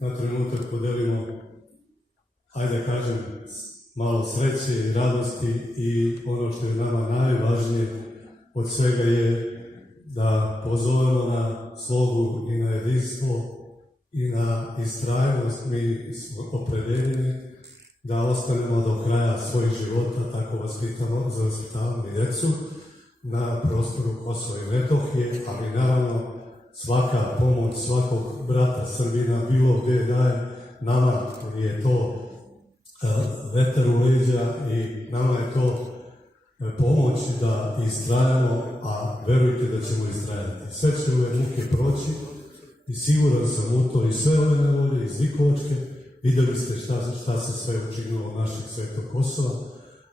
na trenutak podelimo, ajde da kažem, malo sreće i radosti i ono što je nama najvažnije od svega je da pozovemo na slogu i na jedinstvo i na istrajnost. Mi smo opredeljeni da ostanemo do kraja svojih života, tako vaspitavamo i djecu na prostoru Kosova i Metohije, ali naravno svaka pomoć svakog brata Srbina bilo gdje daje nama, je to vetar u leđa i nama je to pomoć da istrajamo, a verujte da ćemo istrajati. Sve će ove muke proći i siguran sam u to i sve ove nevolje iz Zikovačke. Videli ste šta se sve učinilo našeg Svetog Kosova,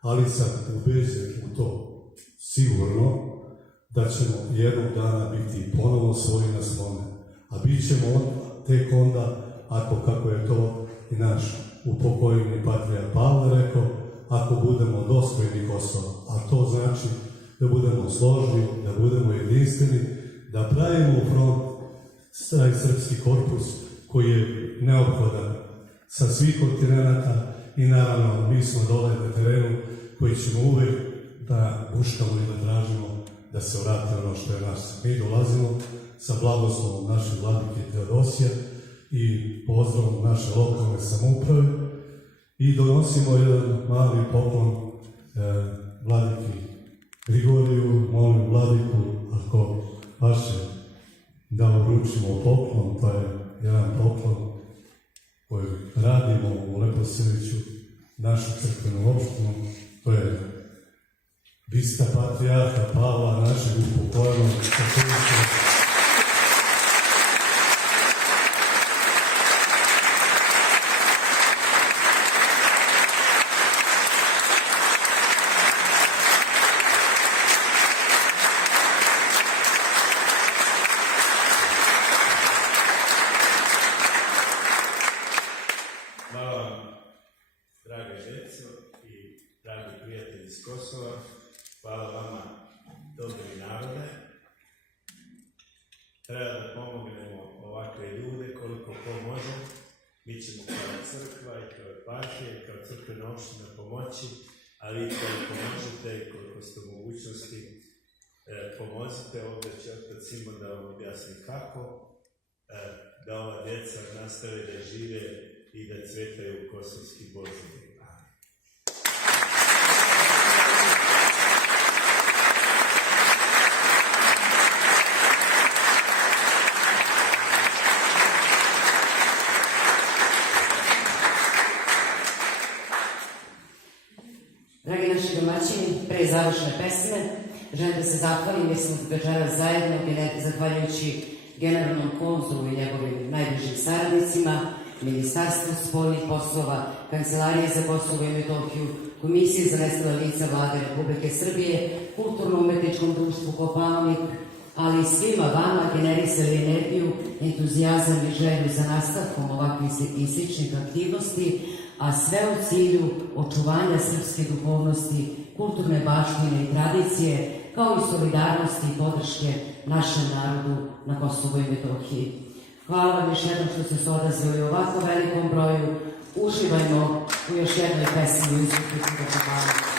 ali sam ubeđen u to sigurno da ćemo jednog dana biti ponovo svoji na svome. A bit ćemo tek onda, ako kako je to i naš upokojeni patrijarh Pavle rekao, ako budemo dostojni Kosova. A to znači da budemo složni, da budemo jedinstveni, da pravimo front, taj srpski korpus koji je neophodan sa svih kontinenta i naravno mi smo dole na terenu koji ćemo uvek da uštamo i da tražimo da se vrati ono što je naš. Mi dolazimo sa blagoslovom naše vladike Teodosija i pozdravom naše lokalne samouprave i donosimo jedan mali poklon vladiki Grigoriju. Molim vladiku, ako vaše da uručimo poklon, to je jedan poklon koji radimo u Leposaviću, našu crkvenu opštinu, to je bista patrijarha Pavla, našeg upokojenog katolika. Hvala vam, drage djeco i dragi prijatelji iz Kosova. Hvala vama, dobri narode. Treba da pomognemo ovakve ljude koliko ko može. Mi ćemo kao crkva i kao eparhija i kao crkvena opština pomoći, ali koliko možete i koliko ste u mogućnosti pomozite. Ovdje će otac Simon da vam objasni kako, da ova djeca nastave da žive i da cvetaju kosovski Božji. Dragi naši domaćini, pre završne pesme, želim da se zahvalim jer smo večeras zajedno, zahvaljujući generalnom konzulu i njegovim najbližim saradnicima, Ministarstvu spoljnih poslova, Kancelarije za Kosovo i Metohiju, Komisije za nestala lica Vlade Republike Srbije, Kulturno-umetničkom društvu Kopaonik, ali i svima vama generisali energiju, entuzijazam i želju za nastavkom ovakvih i sličnih aktivnosti, a sve u cilju očuvanja srpske duhovnosti, kulturne baštine i tradicije, kao i solidarnosti i podrške našem narodu na Kosovu i Metohiji. Hvala vam još jednom što ste se odazvali u ovako velikom broju. Uživajmo u još jednoj pesmi u izvuku.